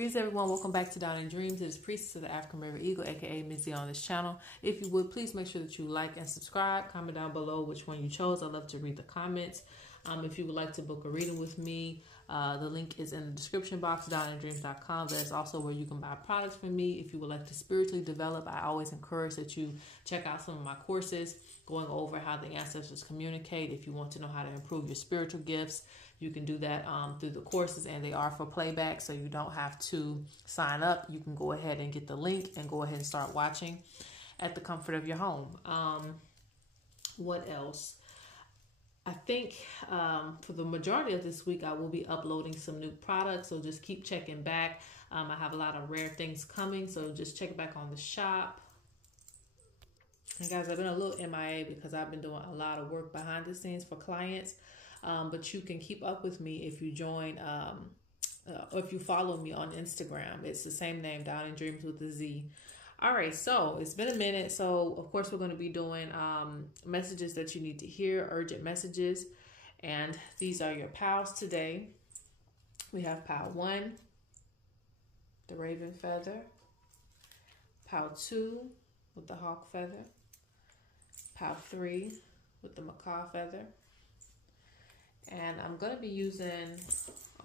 Greetings everyone, welcome back to Down in Dreams. It is Priestess of the African River Eagle, aka Ms.Z on this channel. If you would, please make sure that you like and subscribe. Comment down below which one you chose. I love to read the comments. If you would like to book a reading with me, the link is in the description box, downinDreams.com. That's also where you can buy products from me. If you would like to spiritually develop, I always encourage that you check out some of my courses going over how the ancestors communicate. If you want to know how to improve your spiritual gifts, you can do that through the courses, and they are for playback, so you don't have to sign up. You can go ahead and get the link and go ahead and start watching at the comfort of your home. What else? I think for the majority of this week, I will be uploading some new products, so just keep checking back. I have a lot of rare things coming, so just check back on the shop. And guys, I've been a little MIA because I've been doing a lot of work behind the scenes for clients. But you can keep up with me if you join, or if you follow me on Instagram. It's the same name, Down in Dreams with a Z. All right, so it's been a minute. So, of course, we're going to be doing messages that you need to hear, urgent messages. And these are your pals today. We have pal 1, the raven feather. Pal 2 with the hawk feather. Pal 3 with the macaw feather. And I'm going to be using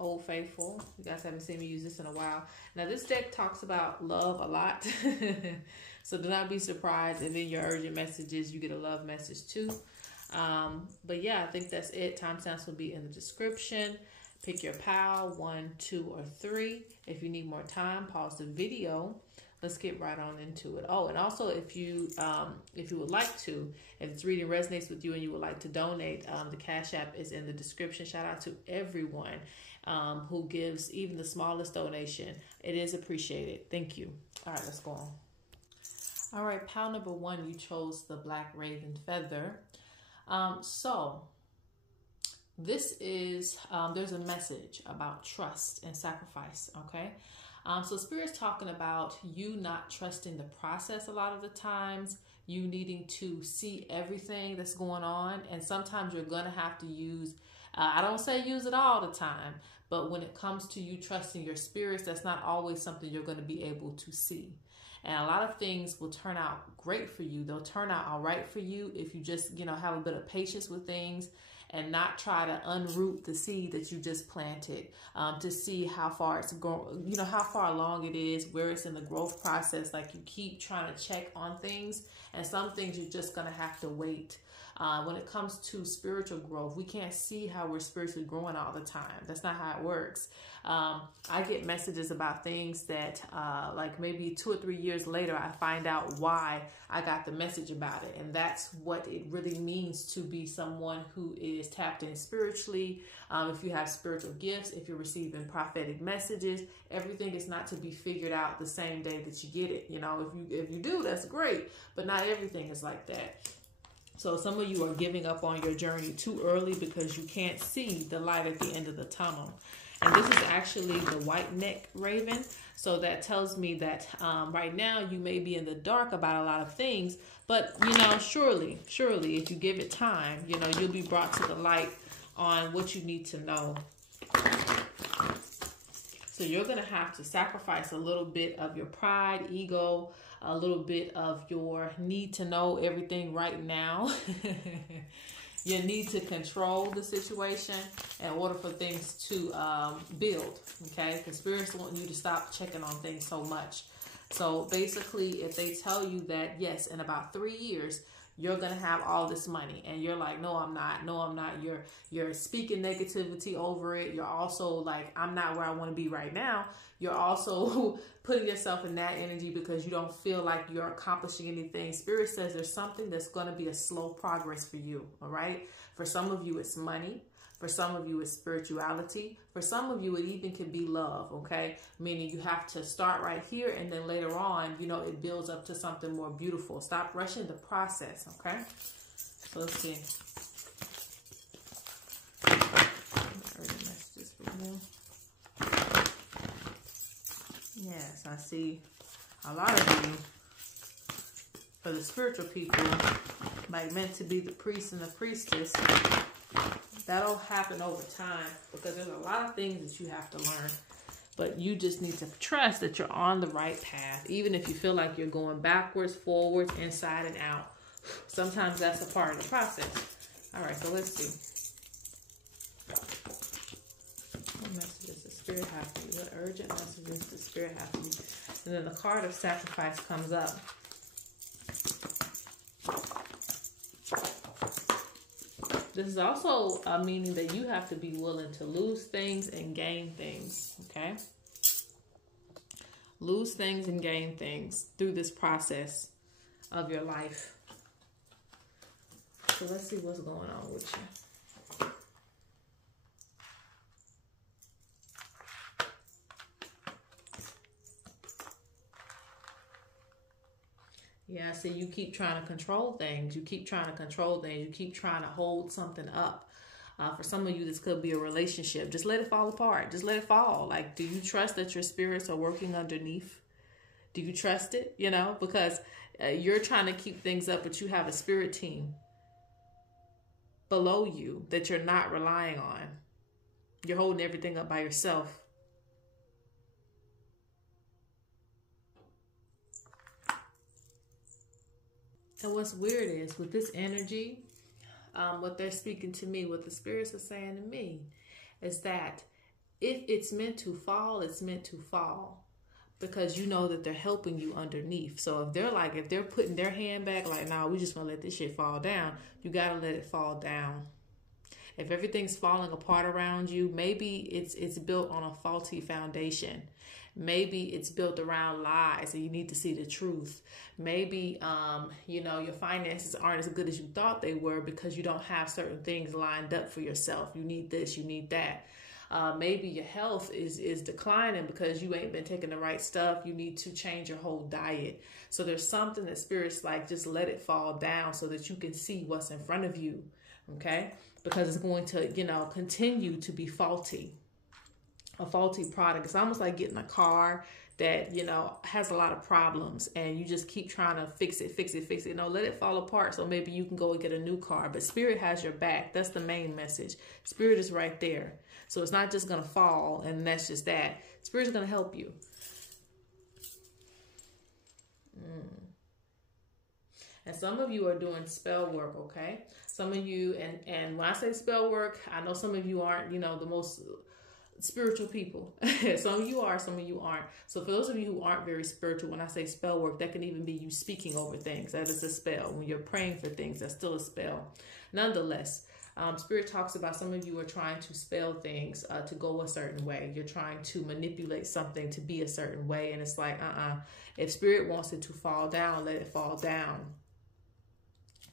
Old Faithful. You guys haven't seen me use this in a while. Now, this deck talks about love a lot. So do not be surprised if in your urgent messages you get a love message too. But yeah, I think that's it. Timestamps will be in the description. Pick your pal, 1, 2, or 3. If you need more time, pause the video. Let's get right on into it. Oh, and also if you would like to, if this reading resonates with you and you would like to donate, the Cash App is in the description. Shout out to everyone who gives even the smallest donation. It is appreciated. Thank you. All right, let's go on. All right, pal number 1, you chose the black raven feather. So this is, there's a message about trust and sacrifice, okay? So Spirit's talking about you not trusting the process a lot of the times, you needing to see everything that's going on. And sometimes you're going to have to use, I don't say use it all the time, but when it comes to you trusting your spirits, that's not always something you're going to be able to see. And a lot of things will turn out great for you. They'll turn out all right for you if you just, have a bit of patience with things and not try to unroot the seed that you just planted, to see how far it's grown, how far along it is, where it's in the growth process. Like, you keep trying to check on things, and some things you're just going to have to wait. When it comes to spiritual growth, we can't see how we're spiritually growing all the time. That's not how it works. I get messages about things that like maybe 2 or 3 years later, I find out why I got the message about it. And that's what it really means to be someone who is tapped in spiritually. If you have spiritual gifts, if you're receiving prophetic messages, everything is not to be figured out the same day that you get it. If you do, that's great, but not everything is like that. So some of you are giving up on your journey too early because you can't see the light at the end of the tunnel. And this is actually the white neck raven. So that tells me that right now you may be in the dark about a lot of things, but surely if you give it time, you'll be brought to the light on what you need to know. So you're going to have to sacrifice a little bit of your pride, ego, a little bit of your need to know everything right now. You need to control the situation in order for things to build, okay? Because Spirit's wanting you to stop checking on things so much. So basically, if they tell you that, yes, in about 3 years, you're going to have all this money, and you're like, no, I'm not. No, I'm not. You're speaking negativity over it. You're also like, I'm not where I want to be right now. You're also putting yourself in that energy because you don't feel like you're accomplishing anything. Spirit says there's something that's going to be a slow progress for you. All right. For some of you, it's money. For some of you, it's spirituality. For some of you, it even can be love, okay? Meaning you have to start right here, and then later on, it builds up to something more beautiful. Stop rushing the process, okay? So let's see. Messages for you. Yes, I see a lot of you, for the spiritual people, like meant to be the priest and the priestess. That'll happen over time because there's a lot of things that you have to learn. But you just need to trust that you're on the right path, even if you feel like you're going backwards, forwards, inside, and out. Sometimes that's a part of the process. All right, so let's see. What messages does Spirit have for you? What urgent messages does Spirit have for you? And then the card of sacrifice comes up. This is also meaning that you have to be willing to lose things and gain things, okay? Lose things and gain things through this process of your life. So let's see what's going on with you. Yeah, see, you keep trying to control things. You keep trying to control things. You keep trying to hold something up. For some of you, this could be a relationship. Just let it fall apart. Just let it fall. Like, do you trust that your spirits are working underneath? Do you trust it? You know, because you're trying to keep things up, but you have a spirit team below you that you're not relying on. You're holding everything up by yourself. And what's weird is with this energy, what they're speaking to me, what the spirits are saying to me, is that if it's meant to fall, it's meant to fall. Because you know that they're helping you underneath. So if they're putting their hand back, like, nah, we just gonna let this shit fall down, you gotta let it fall down. If everything's falling apart around you, maybe it's built on a faulty foundation. Maybe it's built around lies and you need to see the truth. Maybe, you know, your finances aren't as good as you thought they were because you don't have certain things lined up for yourself. You need this, you need that. Maybe your health is declining because you ain't been taking the right stuff. You need to change your whole diet. So there's something that Spirit's like, just let it fall down so that you can see what's in front of you. Okay? Because it's going to, you know, continue to be faulty. A faulty product. It's almost like getting a car that, you know, has a lot of problems and you just keep trying to fix it. No, let it fall apart so maybe you can go and get a new car. But Spirit has your back. That's the main message. Spirit is right there. So it's not just going to fall and that's just that. Spirit's going to help you. And some of you are doing spell work, okay? Some of you, and when I say spell work, I know some of you aren't, you know, the most spiritual people. Some of you are, some of you aren't. So for those of you who aren't very spiritual, when I say spell work, that can even be you speaking over things. That is a spell. When you're praying for things, that's still a spell. Nonetheless, Spirit talks about some of you are trying to spell things to go a certain way. You're trying to manipulate something to be a certain way. And it's like, if Spirit wants it to fall down, let it fall down.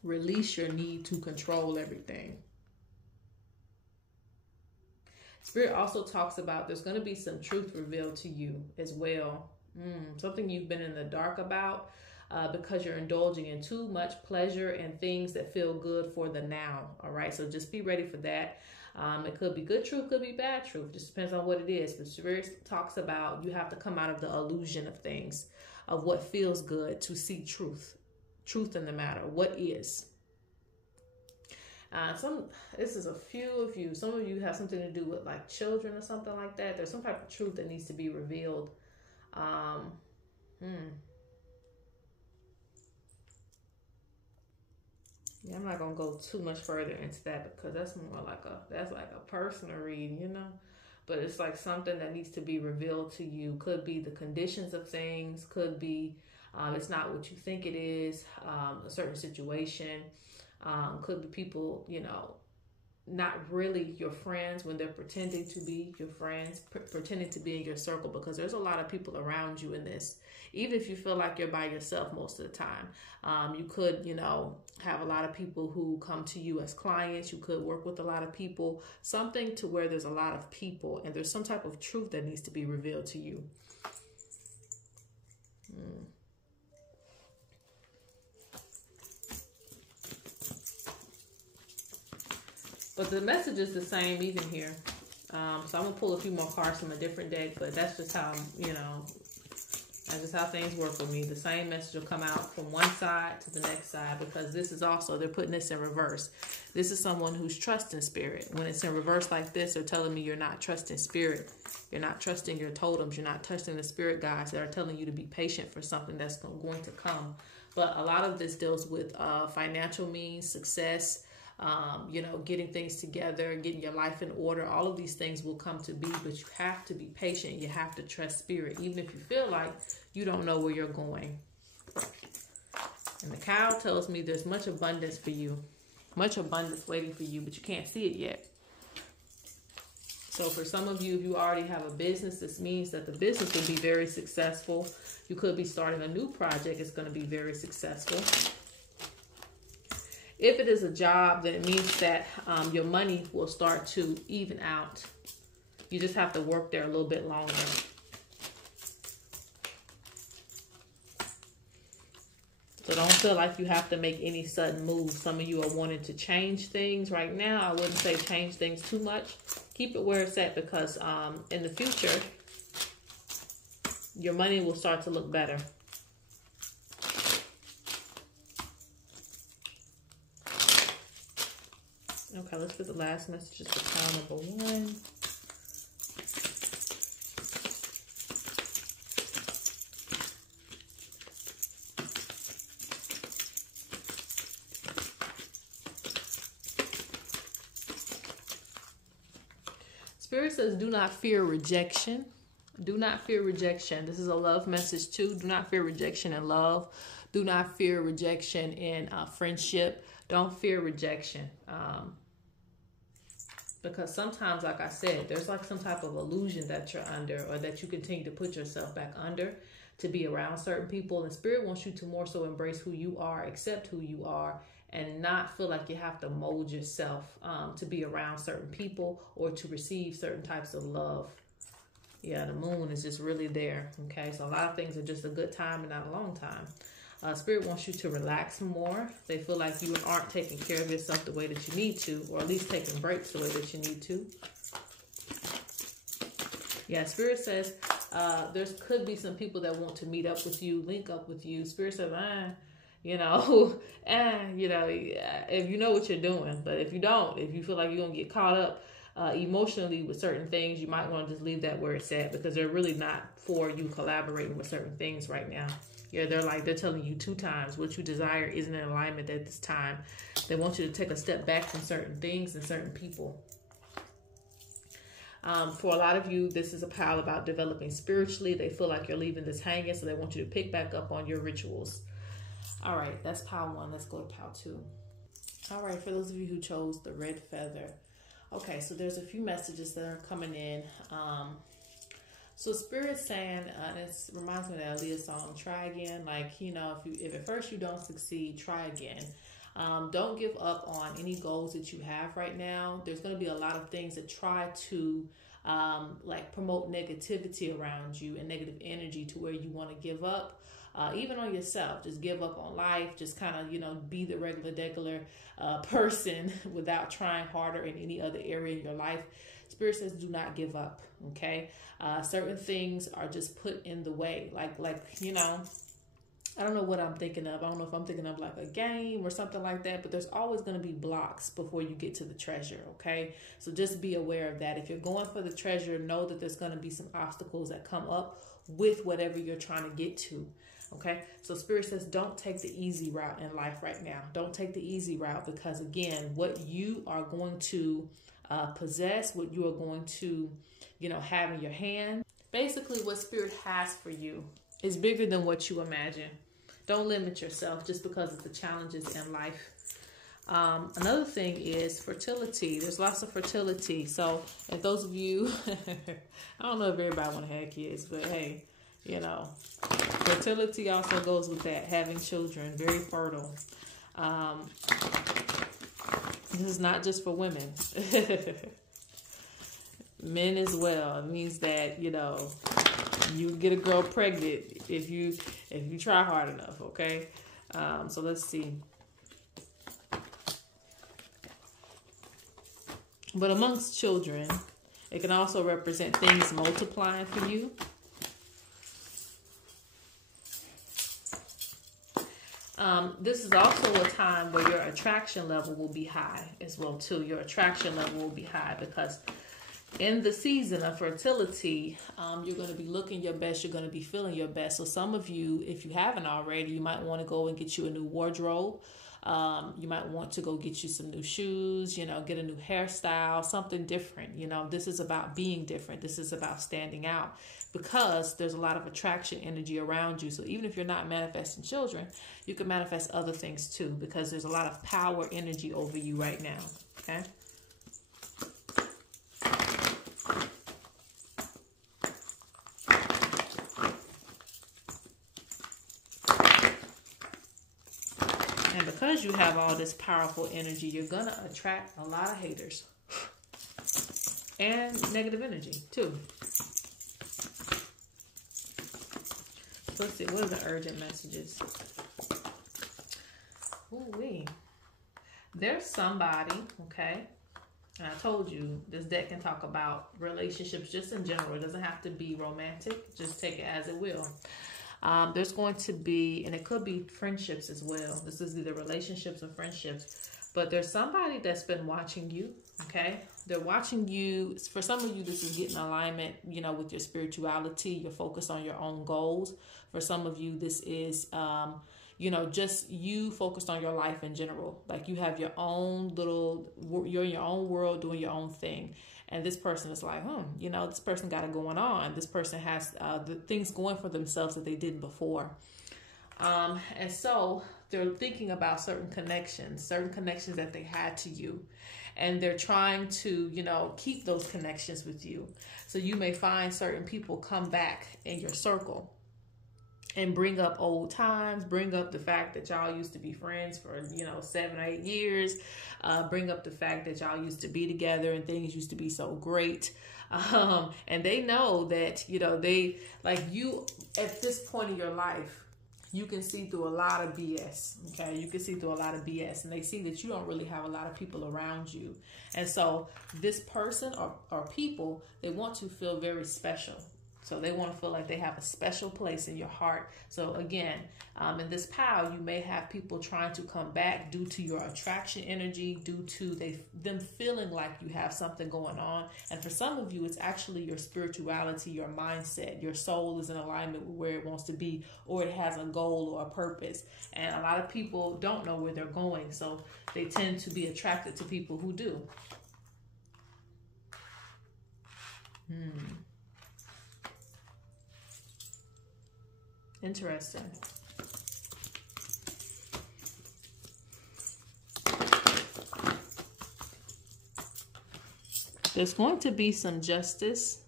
Release your need to control everything. Spirit also talks about there's going to be some truth revealed to you as well. Something you've been in the dark about because you're indulging in too much pleasure and things that feel good for the now. All right. So just be ready for that. It could be good truth, could be bad truth. Just depends on what it is. But Spirit talks about you have to come out of the illusion of things, of what feels good to see truth. Truth in the matter. What is. This is a few of you. Some of you have something to do with like children or something like that. There's some type of truth that needs to be revealed. Yeah, I'm not gonna go too much further into that because that's more like a personal reading, you know. But it's like something that needs to be revealed to you. Could be the conditions of things. Could be it's not what you think it is. A certain situation. Could be people, you know, not really your friends when they're pretending to be your friends, pretending to be in your circle, because there's a lot of people around you in this. Even if you feel like you're by yourself most of the time, you could, you know, have a lot of people who come to you as clients. You could work with a lot of people, something to where there's a lot of people and there's some type of truth that needs to be revealed to you. But the message is the same even here. So I'm going to pull a few more cards from a different deck, but that's just how, you know, That's just how things work with me. The same message will come out from one side to the next side, because this is also, they're putting this in reverse. This is someone who's trusting spirit. When it's in reverse like this, they're telling me you're not trusting spirit. You're not trusting your totems. You're not trusting the spirit guides that are telling you to be patient for something that's going to come. But a lot of this deals with financial means, success, you know, getting things together, getting your life in order. All of these things will come to be, but you have to be patient. You have to trust spirit, even if you feel like you don't know where you're going. And the cow tells me there's much abundance for you, much abundance waiting for you, but you can't see it yet. So for some of you, if you already have a business, this means that the business will be very successful. You could be starting a new project. It's going to be very successful. If it is a job, then it means that your money will start to even out. You just have to work there a little bit longer. So don't feel like you have to make any sudden moves. Some of you are wanting to change things right now. I wouldn't say change things too much. Keep it where it's at, because in the future, your money will start to look better. Okay, let's put the last messages for pile number 1. Spirit says, do not fear rejection. Do not fear rejection. This is a love message too. Do not fear rejection in love. Do not fear rejection in friendship. Don't fear rejection. Because sometimes, like I said, there's like some type of illusion that you're under, or that you continue to put yourself back under to be around certain people. And Spirit wants you to more so embrace who you are, accept who you are, and not feel like you have to mold yourself to be around certain people or to receive certain types of love. Yeah, the moon is just really there. Okay, so a lot of things are just a good time and not a long time. Spirit wants you to relax more. They feel like you aren't taking care of yourself the way that you need to, or at least taking breaks the way that you need to. Yeah, Spirit says there could be some people that want to meet up with you, link up with you. Spirit says, you know, you know, if you know what you're doing. But if you don't, if you feel like you're going to get caught up emotionally with certain things, you might want to just leave that where it's at, because they're really not for you collaborating with certain things right now. Yeah, they're telling you 2 times what you desire isn't in alignment at this time. They want you to take a step back from certain things and certain people. For a lot of you, this is a pile about developing spiritually. They feel like you're leaving this hanging, so they want you to pick back up on your rituals. All right, that's pile 1. Let's go to pile 2. All right, for those of you who chose the red feather. Okay, so there's a few messages that are coming in. So Spirit's saying, and it reminds me of that Aaliyah song, try again. Like, you know, if at first you don't succeed, try again. Don't give up on any goals that you have right now. There's going to be a lot of things that try to like promote negativity around you and negative energy to where you want to give up. Even on yourself, just give up on life. Just kind of, you know, be the regular person without trying harder in any other area in your life. Spirit says, do not give up. Okay. Certain things are just put in the way. Like, you know, I don't know what I'm thinking of. I don't know if I'm thinking of like a game or something like that, but there's always going to be blocks before you get to the treasure. Okay. So just be aware of that. If you're going for the treasure, know that there's going to be some obstacles that come up with whatever you're trying to get to. Okay, so Spirit says, don't take the easy route in life right now. Don't take the easy route, because again, what you are going to possess, what you are going to, you know, have in your hand, basically what Spirit has for you is bigger than what you imagine. Don't limit yourself just because of the challenges in life. Another thing is fertility. There's lots of fertility. So if those of you, I don't know if everybody want to have kids, but hey, you know, fertility also goes with that, having children, very fertile. This is not just for women. Men as well. It means that, you know, you get a girl pregnant if you try hard enough, okay? So let's see. But amongst children, it can also represent things multiplying for you. This is also a time where your attraction level will be high as well too. Your attraction level will be high because in the season of fertility, you're going to be looking your best. You're going to be feeling your best. So some of you, if you haven't already, you might want to go and get you a new wardrobe. You might want to go get you some new shoes, you know, get a new hairstyle, something different. You know, this is about being different. This is about standing out because there's a lot of attraction energy around you. So even if you're not manifesting children, you can manifest other things too, because there's a lot of power energy over you right now. Okay. And because you have all this powerful energy, you're going to attract a lot of haters and negative energy too. Let's see, what are the urgent messages? Ooh-wee. There's somebody, okay? And I told you, this deck can talk about relationships just in general. It doesn't have to be romantic. Just take it as it will. There's going to be, and it could be friendships as well. This is either relationships or friendships. But there's somebody that's been watching you, okay? They're watching you. For some of you, this is getting alignment, you know, with your spirituality. You're focused on your own goals. For some of you, this is, you know, just you focused on your life in general. Like you have your own little, you're in your own world doing your own thing. And this person is like, you know, this person got it going on. This person has the things going for themselves that they didn't before. And so they're thinking about certain connections that they had to you. And they're trying to, you know, keep those connections with you. So you may find certain people come back in your circle and bring up old times, bring up the fact that y'all used to be friends for, you know, 7 or 8 years, bring up the fact that y'all used to be together and things used to be so great. And they know that, you know, they, like you, at this point in your life, you can see through a lot of BS, okay? You can see through a lot of BS, and they see that you don't really have a lot of people around you. And so this person or people, they want to feel very special. So they want to feel like they have a special place in your heart. So again, in this pile, you may have people trying to come back due to your attraction energy, due to them feeling like you have something going on. And for some of you, it's actually your spirituality, your mindset. Your soul is in alignment with where it wants to be, or it has a goal or a purpose. And a lot of people don't know where they're going. So they tend to be attracted to people who do. Interesting. There's going to be some justice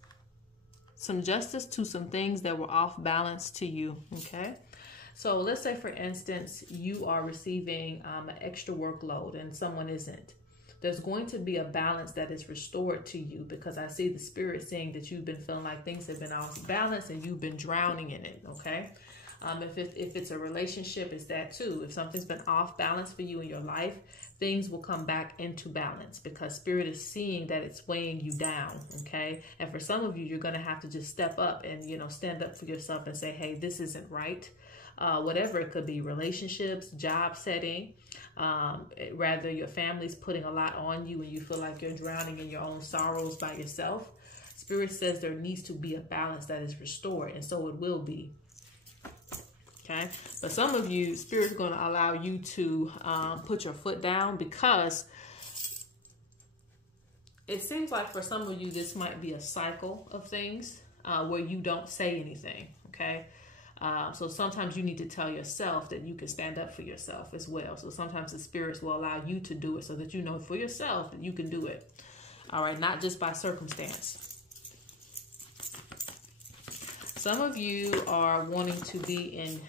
to some things that were off balance to you, okay? So let's say, for instance, you are receiving an extra workload and someone isn't. There's going to be a balance that is restored to you, because I see the spirit saying that you've been feeling like things have been off balance and you've been drowning in it, okay? If it's a relationship, it's that too. If something's been off balance for you in your life, things will come back into balance, because spirit is seeing that it's weighing you down, okay? And for some of you, you're going to have to just step up and, you know, stand up for yourself and say, hey, this isn't right. Whatever it could be, relationships, job setting, rather your family's putting a lot on you and you feel like you're drowning in your own sorrows by yourself. Spirit says there needs to be a balance that is restored, and so it will be. Okay, but some of you, Spirit's going to allow you to put your foot down, because it seems like for some of you, this might be a cycle of things where you don't say anything, okay? So sometimes you need to tell yourself that you can stand up for yourself as well. So sometimes the spirits will allow you to do it so that you know for yourself that you can do it. All right, not just by circumstance. Some of you are wanting to be in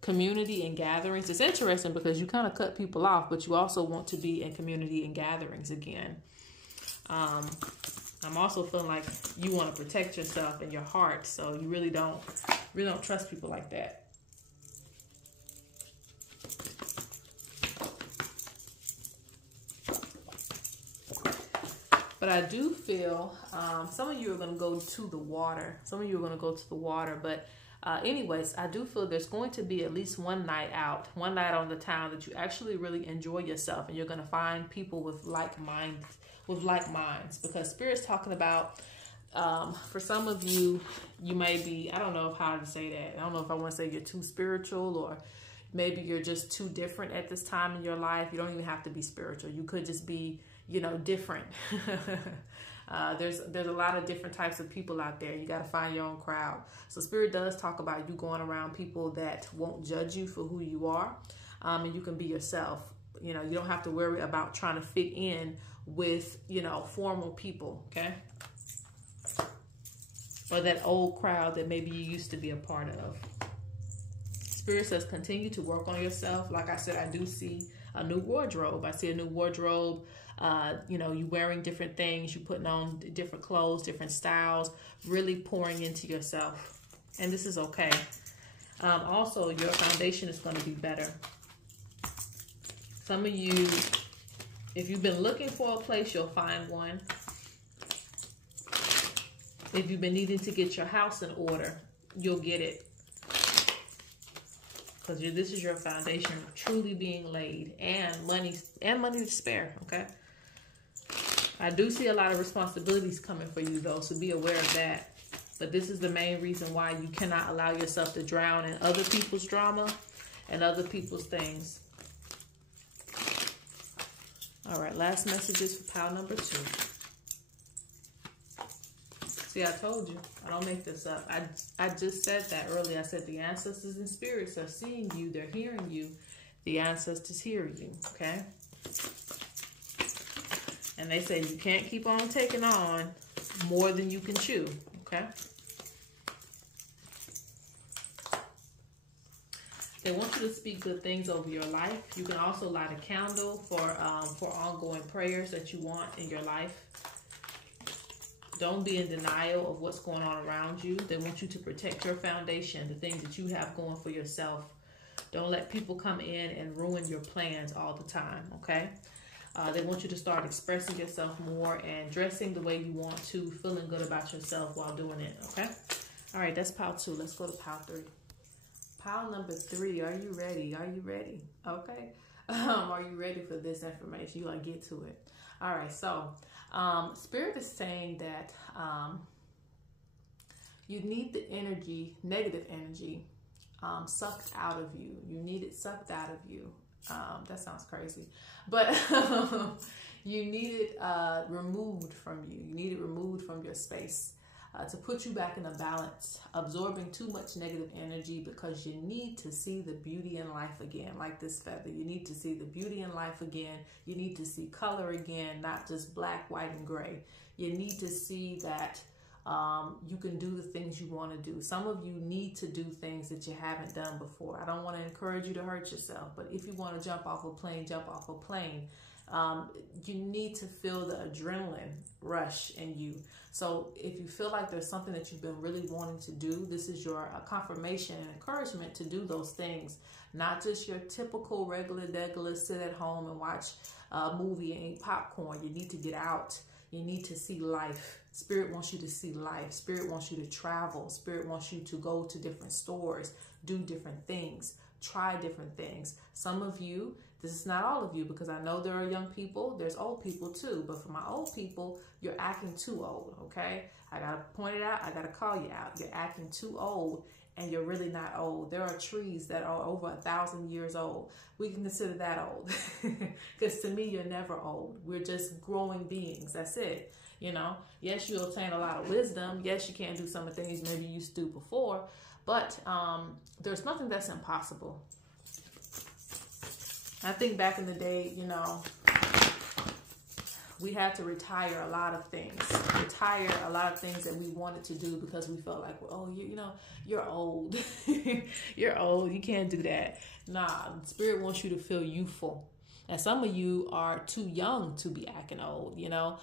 community and gatherings. It's interesting because you kind of cut people off, but you also want to be in community and gatherings again. I'm also feeling like you want to protect yourself and your heart, so you really don't trust people like that. But I do feel some of you are going to go to the water. Some of you are going to go to the water. But anyways, I do feel there's going to be at least one night out, one night on the town that you actually really enjoy yourself. And you're going to find people with like minds, because Spirit's talking about, for some of you, you may be, I don't know how to say that. I don't know if I want to say you're too spiritual, or maybe you're just too different at this time in your life. You don't even have to be spiritual. You could just be, you know, different. There's a lot of different types of people out there. You got to find your own crowd. So Spirit does talk about you going around people that won't judge you for who you are. And you can be yourself. You know, you don't have to worry about trying to fit in with, you know, formal people. Okay. Or that old crowd that maybe you used to be a part of. Spirit says continue to work on yourself. Like I said, I do see a new wardrobe. I see a new wardrobe. You know, you wearing different things, you putting on different clothes, different styles, really pouring into yourself. And this is okay. Also, your foundation is going to be better. Some of you, if you've been looking for a place, you'll find one. If you've been needing to get your house in order, you'll get it. Because this is your foundation truly being laid, and money to spare, okay? I do see a lot of responsibilities coming for you, though, so be aware of that. But this is the main reason why you cannot allow yourself to drown in other people's drama and other people's things. All right, last messages for pile number 2. See, I told you. I don't make this up. I just said that earlier. I said the ancestors and spirits are seeing you. They're hearing you. The ancestors hear you, okay? And they say you can't keep on taking on more than you can chew, okay? They want you to speak good things over your life. You can also light a candle for ongoing prayers that you want in your life. Don't be in denial of what's going on around you. They want you to protect your foundation, the things that you have going for yourself. Don't let people come in and ruin your plans all the time, okay? They want you to start expressing yourself more and dressing the way you want to, feeling good about yourself while doing it, okay? All right, that's pile 2. Let's go to pile 3. Pile number 3, are you ready? Are you ready? Okay. Are you ready for this information? You're going to get to it. All right, so Spirit is saying that you need the energy, negative energy, sucked out of you. You need it sucked out of you. That sounds crazy, but you need it removed from you. You need it removed from your space to put you back in a balance, absorbing too much negative energy, because you need to see the beauty in life again, like this feather. You need to see the beauty in life again. You need to see color again, not just black, white, and gray. You need to see that you can do the things you want to do. Some of you need to do things that you haven't done before. I don't want to encourage you to hurt yourself, but if you want to jump off a plane, jump off a plane. You need to feel the adrenaline rush in you. So if you feel like there's something that you've been really wanting to do, this is your confirmation and encouragement to do those things. Not just your typical regular sit at home and watch a movie and eat popcorn. You need to get out. You need to see life. Spirit wants you to see life. Spirit wants you to travel. Spirit wants you to go to different stores, do different things, try different things. Some of you, this is not all of you, because I know there are young people, there's old people too, but for my old people, you're acting too old, okay? I gotta point it out, I gotta call you out. You're acting too old, and you're really not old. There are trees that are over 1,000 years old. We can consider that old, because to me, you're never old. We're just growing beings, that's it. You know, yes, you'll attain a lot of wisdom. Yes, you can't do some of the things maybe you used to do before, but there's nothing that's impossible. I think back in the day, you know, we had to retire a lot of things, that we wanted to do because we felt like, well, oh, you know, you're old. You're old. You can't do that. Nah, Spirit wants you to feel youthful. And some of you are too young to be acting old, you know,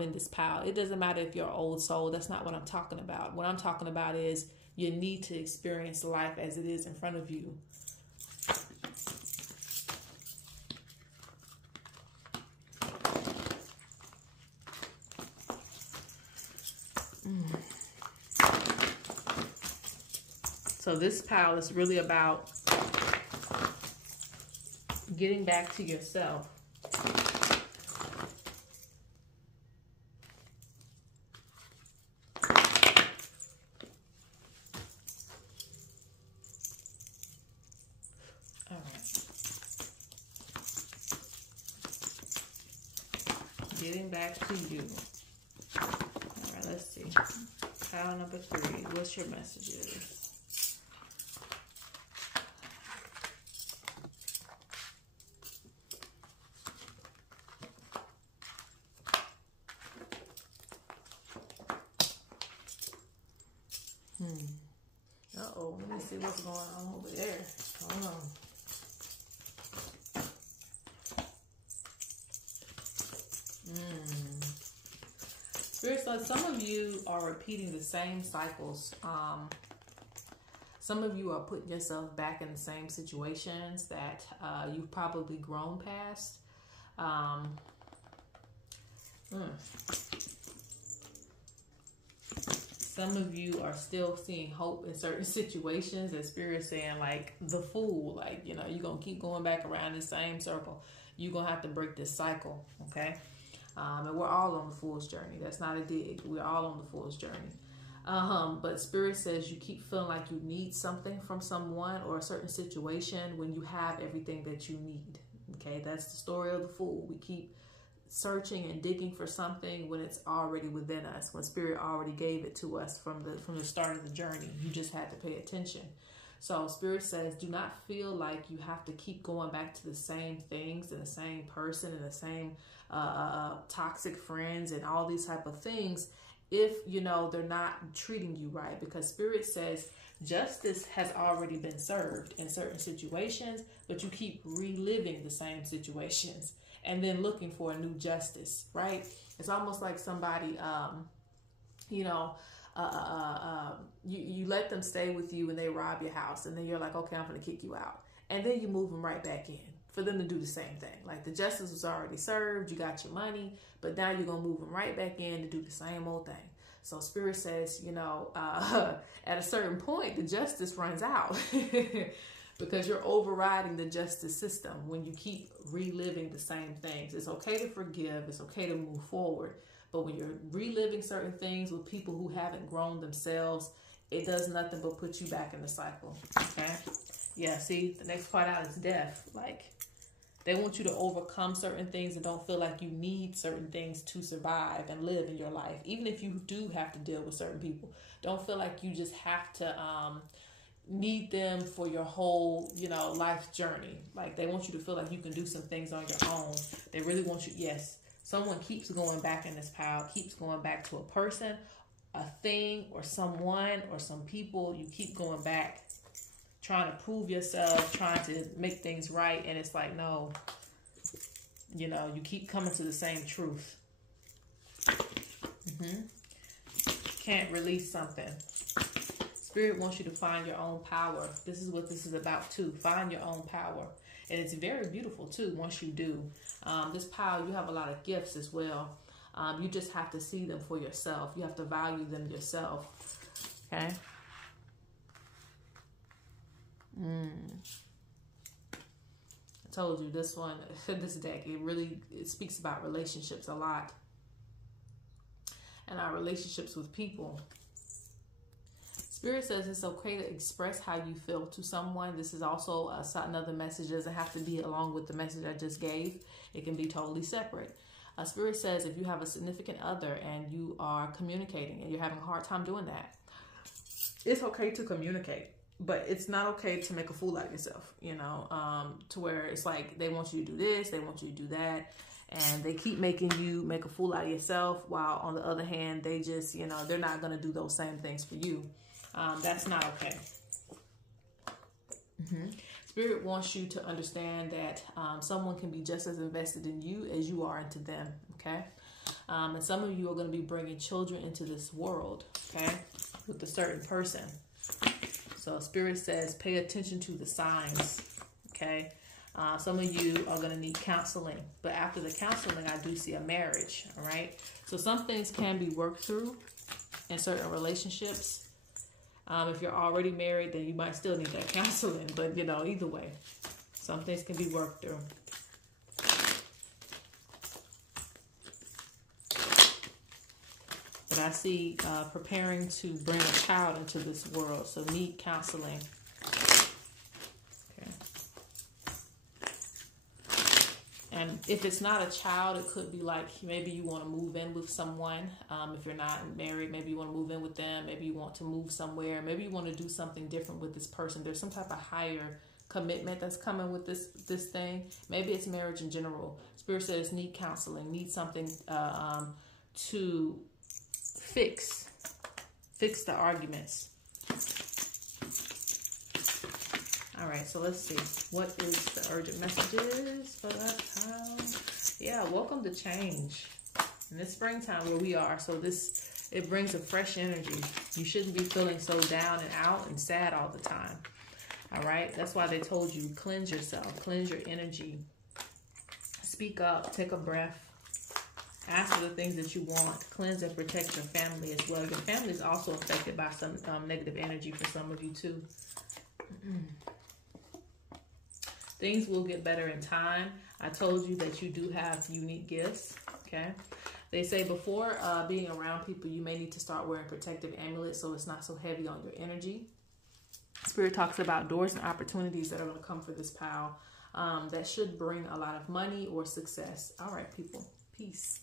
in this pile. It doesn't matter if you're an old soul. That's not what I'm talking about. What I'm talking about is you need to experience life as it is in front of you. So this pile is really about getting back to yourself. Getting back to you. All right, let's see. Pile number 3. What's your messages? Uh-oh, let me see what's going on over there. Hold on. Spirit says some of you are repeating the same cycles. Some of you are putting yourself back in the same situations that you've probably grown past. Some of you are still seeing hope in certain situations, and Spirit's saying, like, the fool, like, you know, you're going to keep going back around the same circle. You're going to have to break this cycle, okay? And we're all on the Fool's journey. That's not a dig. We're all on the Fool's journey. But Spirit says you keep feeling like you need something from someone or a certain situation when you have everything that you need, okay? That's the story of the Fool. We keep searching and digging for something when it's already within us, when Spirit already gave it to us from the start of the journey. You just had to pay attention. So Spirit says, do not feel like you have to keep going back to the same things and the same person and the same toxic friends and all these type of things if, you know, they're not treating you right. Because Spirit says justice has already been served in certain situations, but you keep reliving the same situations and then looking for a new justice, right? It's almost like somebody, you know, you let them stay with you and they rob your house, and then you're like, okay, I'm going to kick you out. And then you move them right back in for them to do the same thing. Like, the justice was already served, you got your money, but now you're going to move them right back in to do the same old thing. So Spirit says, you know, at a certain point, the justice runs out because you're overriding the justice system when you keep reliving the same things. It's okay to forgive. It's okay to move forward. But when you're reliving certain things with people who haven't grown themselves, it does nothing but put you back in the cycle, okay? Yeah, see, the next part out is death. Like, they want you to overcome certain things and don't feel like you need certain things to survive and live in your life. Even if you do have to deal with certain people, don't feel like you just have to need them for your whole, you know, life journey. Like, they want you to feel like you can do some things on your own. They really want you, yes. Someone keeps going back in this pile, keeps going back to a person, a thing, or someone, or some people. You keep going back, trying to prove yourself, trying to make things right. And it's like, no, you know, you keep coming to the same truth. Can't release something. Spirit wants you to find your own power. This is what this is about too. Find your own power. And it's very beautiful too once you do. This pile, you have a lot of gifts as well. You just have to see them for yourself. You have to value them yourself. Okay? I told you this one, this deck, it speaks about relationships a lot. And our relationships with people. Spirit says it's okay to express how you feel to someone. This is also another message. It doesn't have to be along with the message I just gave. It can be totally separate. Spirit says if you have a significant other and you are communicating and you're having a hard time doing that, it's okay to communicate. But it's not okay to make a fool out of yourself, you know, to where it's like they want you to do this, they want you to do that. And they keep making you make a fool out of yourself, while on the other hand, they just, you know, they're not going to do those same things for you. That's not okay. Spirit wants you to understand that someone can be just as invested in you as you are into them, okay? And some of you are going to be bringing children into this world, okay, with a certain person. So Spirit says pay attention to the signs, okay? Some of you are going to need counseling, but after the counseling, I do see a marriage, all right? So some things can be worked through in certain relationships. If you're already married, then you might still need that counseling. But, you know, either way, some things can be worked through. But I see preparing to bring a child into this world. So need counseling. Okay. And if it's not a child, it could be like maybe you want to move in with someone. If you're not married, maybe you want to move in with them. Maybe you want to move somewhere. Maybe you want to do something different with this person. There's some type of higher commitment that's coming with this thing. Maybe it's marriage in general. Spirit says need counseling, need something to fix the arguments. All right, so let's see. What is the urgent messages for that child? Yeah, welcome to change. In this springtime where we are, so it brings a fresh energy. You shouldn't be feeling so down and out and sad all the time. All right, that's why they told you cleanse yourself, cleanse your energy. Speak up, take a breath. Ask for the things that you want. Cleanse and protect your family as well. Your family is also affected by some negative energy for some of you too. Things will get better in time. I told you that you do have unique gifts. Okay. They say before being around people, you may need to start wearing protective amulets so it's not so heavy on your energy. Spirit talks about doors and opportunities that are going to come for this pal that should bring a lot of money or success. All right, people. Peace.